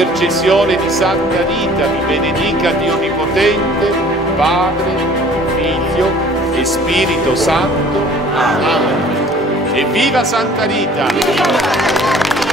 intercessione di Santa Rita vi benedica Dio Onnipotente, Padre, Figlio e Spirito Santo. Amen. E viva Santa Rita!